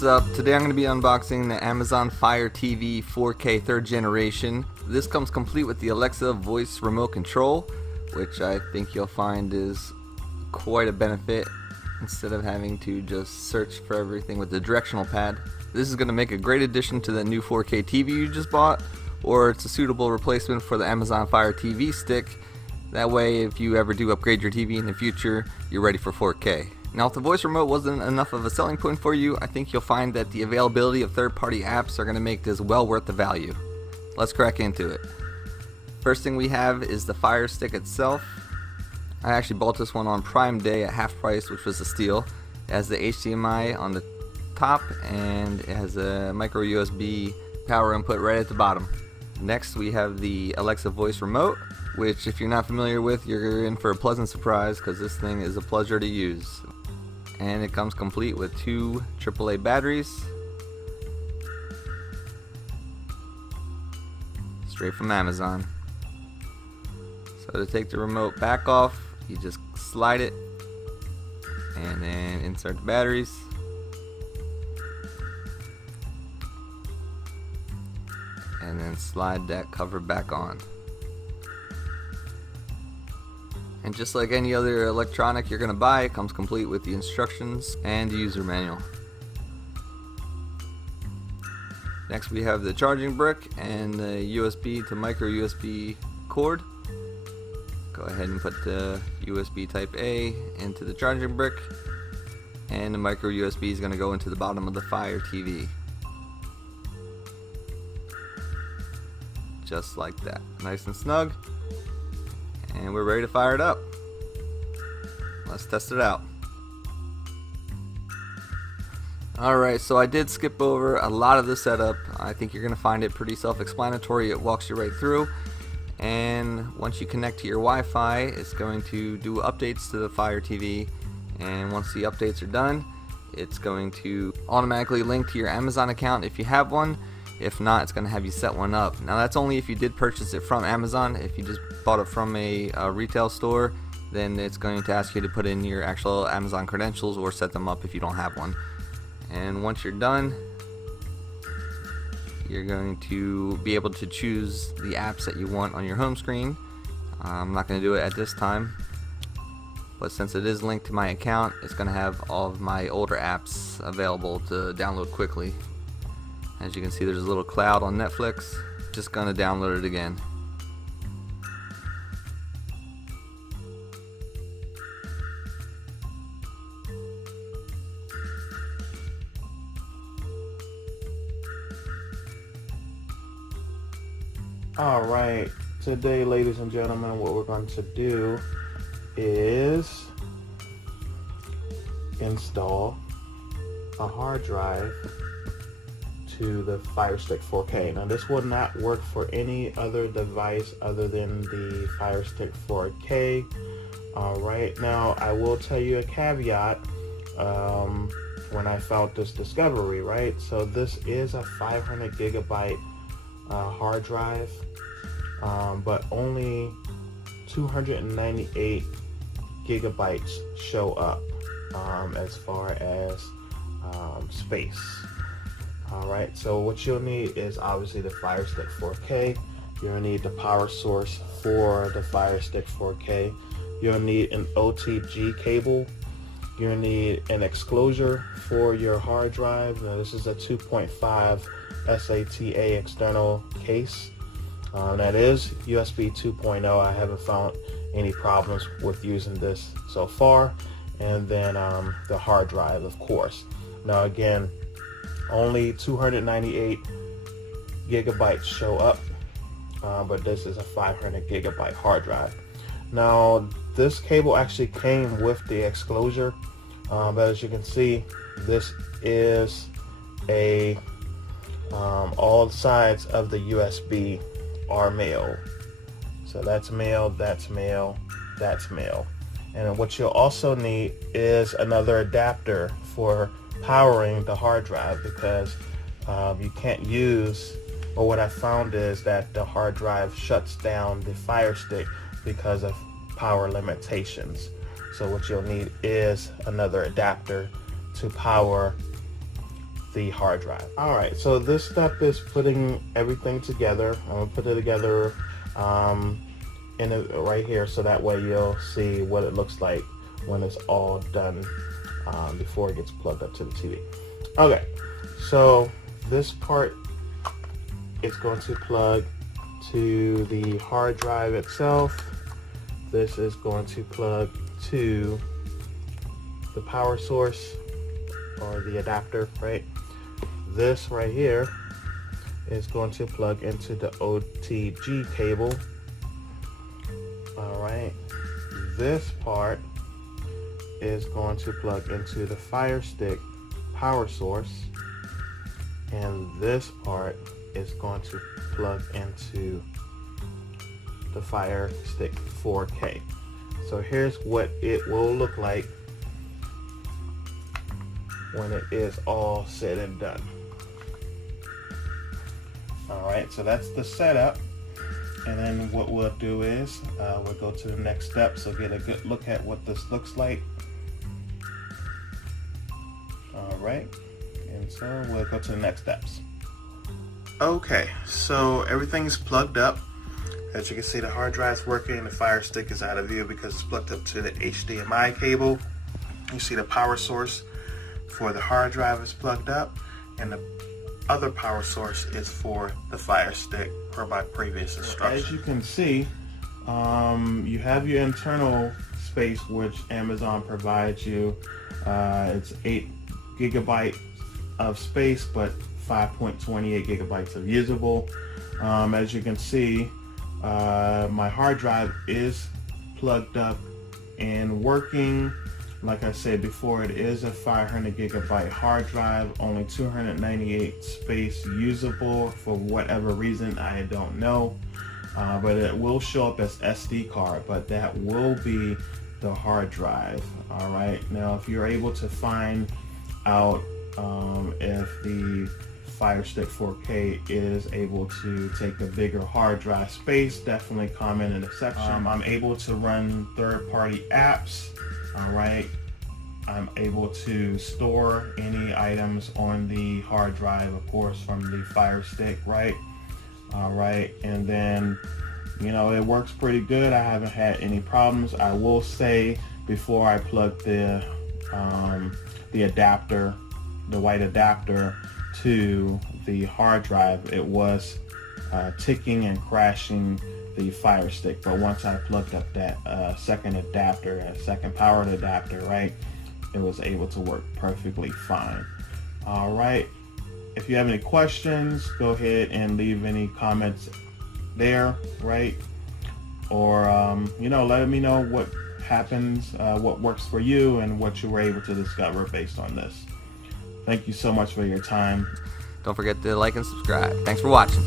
What's up? Today I'm going to be unboxing the Amazon Fire TV 4K 3rd generation. This comes complete with the Alexa voice remote control, which I think you'll find is quite a benefit instead of having to just search for everything with the directional pad. This is going to make a great addition to the new 4K TV you just bought, or it's a suitable replacement for the Amazon Fire TV stick. That way, if you ever do upgrade your TV in the future, you're ready for 4K. Now, if the voice remote wasn't enough of a selling point for you, I think you'll find that the availability of third-party apps are going to make this well worth the value. Let's crack into it. First thing we have is the Fire Stick itself. I actually bought this one on Prime Day at half price, which was a steal. It has the HDMI on the top and it has a micro USB power input right at the bottom. Next we have the Alexa voice remote, which if you're not familiar with, you're in for a pleasant surprise because this thing is a pleasure to use. And it comes complete with 2 AAA batteries, straight from Amazon. So to take the remote back off, you just slide it and then insert the batteries. And then slide that cover back on. And just like any other electronic you're going to buy, it comes complete with the instructions and the user manual. Next we have the charging brick and the USB to micro USB cord. Go ahead and put the USB type A into the charging brick, and the micro USB is going to go into the bottom of the Fire TV. Just like that. Nice and snug. And we're ready to fire it up. Let's test it out. Alright, so I did skip over a lot of the setup. I think you're going to find it pretty self-explanatory. It walks you right through. And once you connect to your Wi-Fi, it's going to do updates to the Fire TV. And once the updates are done, it's going to automatically link to your Amazon account if you have one. If not, it's going to have you set one up. Now that's only if you did purchase it from Amazon. If you just bought it from a retail store, then it's going to ask you to put in your actual Amazon credentials or set them up if you don't have one. And once you're done, you're going to be able to choose the apps that you want on your home screen. I'm not going to do it at this time, but since it is linked to my account, it's going to have all of my older apps available to download quickly. As you can see, there's a little cloud on Netflix. Just gonna download it again. Alright, today ladies and gentlemen, what we're going to do is install a hard drive to the Fire Stick 4K. Now this will not work for any other device other than the Fire Stick 4K. Alright, now I will tell you a caveat when I found this discovery, right? So this is a 500 gigabyte hard drive, but only 298 gigabytes show up as far as space. Alright, so what you'll need is obviously the Fire Stick 4K. You'll need the power source for the Fire Stick 4K. You'll need an OTG cable. You'll need an exclosure for your hard drive. Now this is a 2.5 SATA external case. That is USB 2.0. I haven't found any problems with using this so far. And then the hard drive, of course. Now again, only 298 gigabytes show up, but this is a 500 gigabyte hard drive. Now this cable actually came with the exclosure, but as you can see, this is a all sides of the USB are male. So that's male, that's male, that's male. And what you'll also need is another adapter for powering the hard drive, because you can't use, or what I found is that the hard drive shuts down the Fire Stick because of power limitations. So what you'll need is another adapter to power the hard drive. All right, so this step is putting everything together. I'm gonna put it together right here, so that way you'll see what it looks like when it's all done before it gets plugged up to the TV. Okay, so this part is going to plug to the hard drive itself. This is going to plug to the power source or the adapter, right? This right here is going to plug into the OTG cable. All right, this part is going to plug into the Fire Stick power source, and this part is going to plug into the Fire Stick 4K. So here's what it will look like when it is all said and done. All right, so that's the setup. And then what we'll do is we'll go to the next step, so get a good look at what this looks like. All right, and so we'll go to the next steps. Okay, so everything's plugged up. As you can see, the hard drive's working. The Fire Stick is out of view because it's plugged up to the HDMI cable. You see the power source for the hard drive is plugged up, and the other power source is for the Fire Stick per my previous instructions. As you can see, you have your internal space, which Amazon provides you. It's 8 gigabytes of space, but 5.28 gigabytes of usable. As you can see, my hard drive is plugged up and working. Like I said before, it is a 500 gigabyte hard drive, only 298 space usable for whatever reason, I don't know. But it will show up as SD card, but that will be the hard drive. All right, now if you're able to find out if the Fire Stick 4K is able to take a bigger hard drive space, definitely comment in the section. I'm able to run third-party apps. All right, I'm able to store any items on the hard drive, of course, from the Fire Stick, right? All right, and then, you know, it works pretty good. I haven't had any problems. I will say, before I plug the adapter, the white adapter to the hard drive, it was ticking and crashing the Fire Stick. But once I plugged up that second adapter, a second powered adapter, right, it was able to work perfectly fine. All right, if you have any questions, go ahead and leave any comments there, right? Or you know, let me know what happens, what works for you, and what you were able to discover based on this. Thank you so much for your time. Don't forget to like and subscribe. Thanks for watching.